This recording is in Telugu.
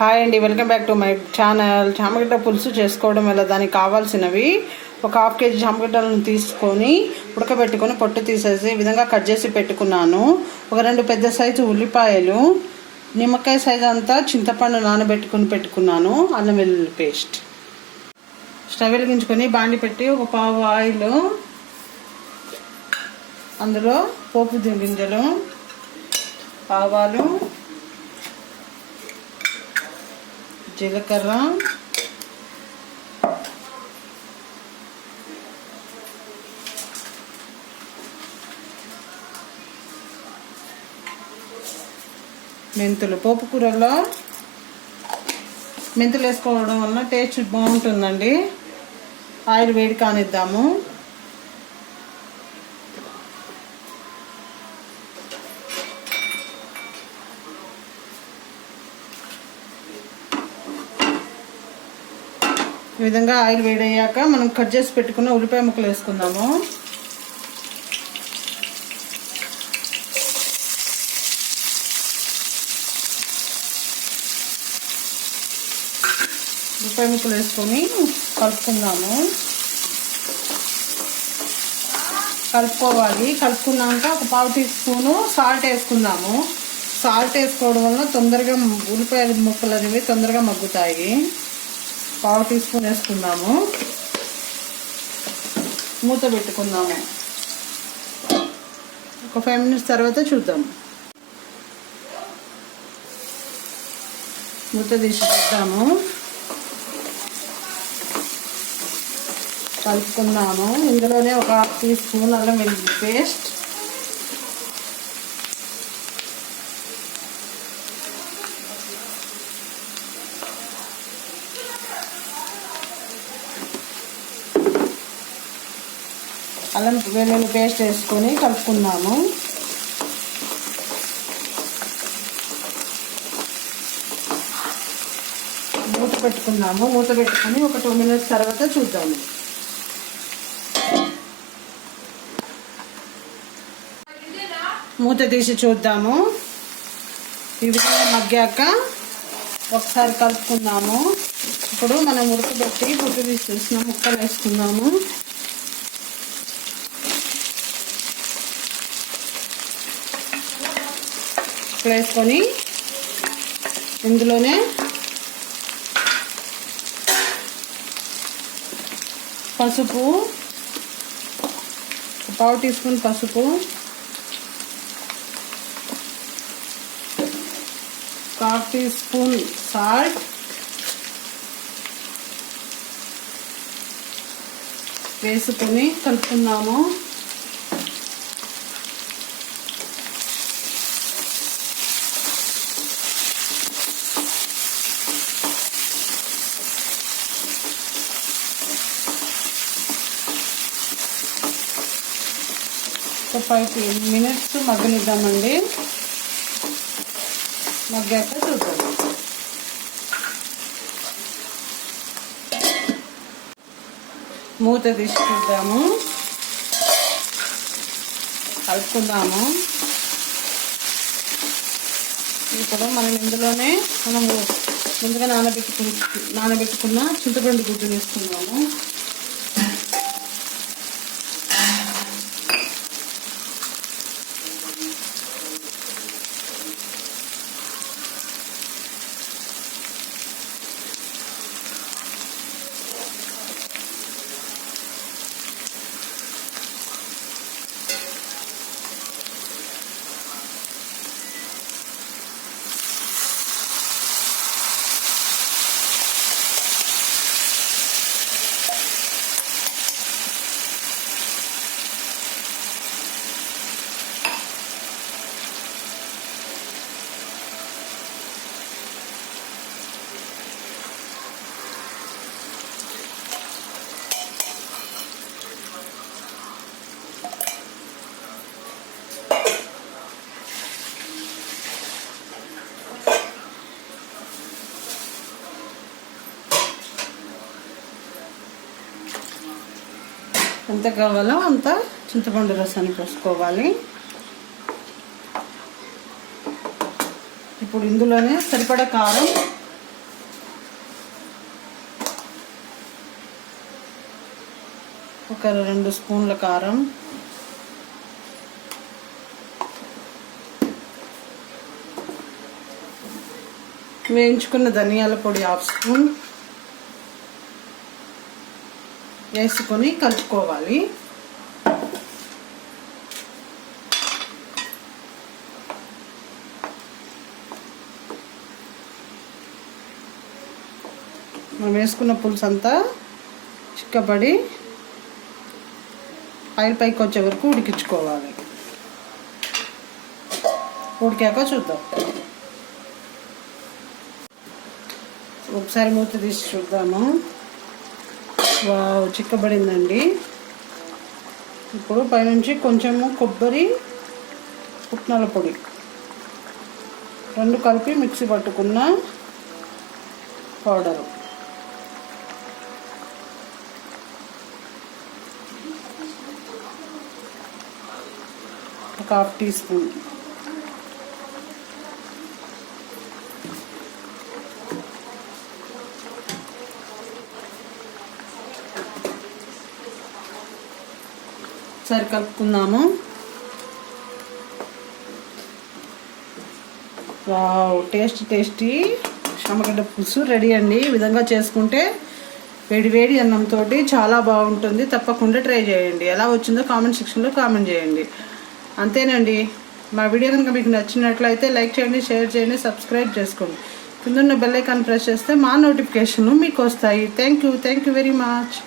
హాయ్ అండి, welcome back to my channel. చామగడ్డ పులుసు చేసుకోవడం వల్ల దానికి కావాల్సినవి ఒక హాఫ్ కేజీ చామగడ్డలను తీసుకొని ఉడకబెట్టుకొని పొట్టు తీసేసి ఈ విధంగా కట్ చేసి పెట్టుకున్నాను. ఒక 2 పెద్ద సైజు ఉల్లిపాయలు, నిమ్మకాయ సైజు అంతా చింతపండు నానబెట్టుకుని పెట్టుకున్నాను. అల్లం వెల్లుల్లి పేస్ట్. స్టవ్ వెలిగించుకొని బాండి పెట్టి ఒక పావు ఆయిల్, అందులో పోపు గింజలు, ఆవాలు, జీలకర్ర, మెంతులు. పోపు కూరలో మెంతులు వేసుకోవడం వల్ల టేస్ట్ బాగుంటుందండి. ఆయిల్ వేడి కానిద్దాము. ఈ విధంగా ఆయిల్ వేడయ్యాక మనం కట్ చేసి పెట్టుకున్న ఉల్లిపాయ ముక్కలు వేసుకుందాము. ఉల్లిపాయ ముక్కలు వేసుకొని కలుపుకుందాము. కలుపుకున్నాక ఒక పావు టీ స్పూను సాల్ట్ వేసుకుందాము. సాల్ట్ వేసుకోవడం వల్ల తొందరగా ఉల్లిపాయ ముక్కలు అనేవి తొందరగా మగ్గుతాయి. పావు టీ స్పూన్ వేసుకుందాము. మూత పెట్టుకుందాము. ఒక 5 మినిట్స్ తర్వాత చూద్దాం. మూత తీసి పెడతాము. కలుపుకుందాము. ఇందులోనే ఒక హాఫ్ టీ స్పూన్ అల్లం వెల్లుల్లి పేస్ట్, అల్లం వెల్లుల్లి పేస్ట్ వేసుకొని కలుపుకుందాము. మూత పెట్టుకుందాము. మూత పెట్టుకొని ఒక 2 మినిట్స్ తర్వాత చూద్దాము. మూత తీసి చూద్దాము. ఈ విధంగా మగ్గాక ఒకసారి కలుపుకుందాము. ఇప్పుడు మనం ఉడకబెట్టి పొట్టు తీసేసిన ముక్కలు వేసుకుందాము. వేసుకొని ఇందులోనే పసుపు, పావు టీ స్పూన్ పసుపు, హాఫ్ టీ స్పూన్ సాల్ట్ వేసుకొని కలుపుకుందాము. ఒక 5 మినిట్స్ మగ్గనిద్దామండి. మగ్గాక చూద్దాం. మూత తీసి చూద్దాము. కలుపుకుందాము. ఇప్పుడు మనం ఇందులోనే ముందుగా నానబెట్టుకున్న చింతపండు గుజ్జు వేసుకుందాము. ఎంత కావాలో అంత చింతపండు రసాన్ని పోసుకోవాలి. ఇప్పుడు ఇందులోనే సరిపడా కారం, ఒక 2 స్పూన్ల కారం, వేయించుకున్న ధనియాల పొడి 1/2 స్పూన్ వేసుకొని కలుపుకోవాలి. మనం వేసుకున్న పులుసు అంతా చిక్కబడి ఆయిల్ పైకి వచ్చే వరకు ఉడికించుకోవాలి. ఉడికాక చూద్దాం. ఒకసారి మూత తీసి చూద్దాము. వావ్, చిక్కబడిందండి. ఇప్పుడు పైనుంచి కొంచెము కొబ్బరి, పుట్నాల పొడి 2 కలిపి మిక్సీ పట్టుకున్న పౌడరు, ఒక 1/2 టీ స్పూన్, సరి కలుపుకుందాము. వావ్, టేస్టీ చామగడ్డ పులుసు రెడీ అండి. ఈ విధంగా చేసుకుంటే వేడి అన్నంతో చాలా బాగుంటుంది. తప్పకుండా ట్రై చేయండి. ఎలా వచ్చిందో కామెంట్ సెక్షన్లో కామెంట్ చేయండి. అంతేనండి. మా వీడియో కనుక మీకు నచ్చినట్లయితే లైక్ చేయండి, షేర్ చేయండి, సబ్స్క్రైబ్ చేసుకోండి. కింద ఉన్న బెల్ ఐకాన్ ప్రెస్ చేస్తే మా నోటిఫికేషన్లు మీకు వస్తాయి. Thank you very much.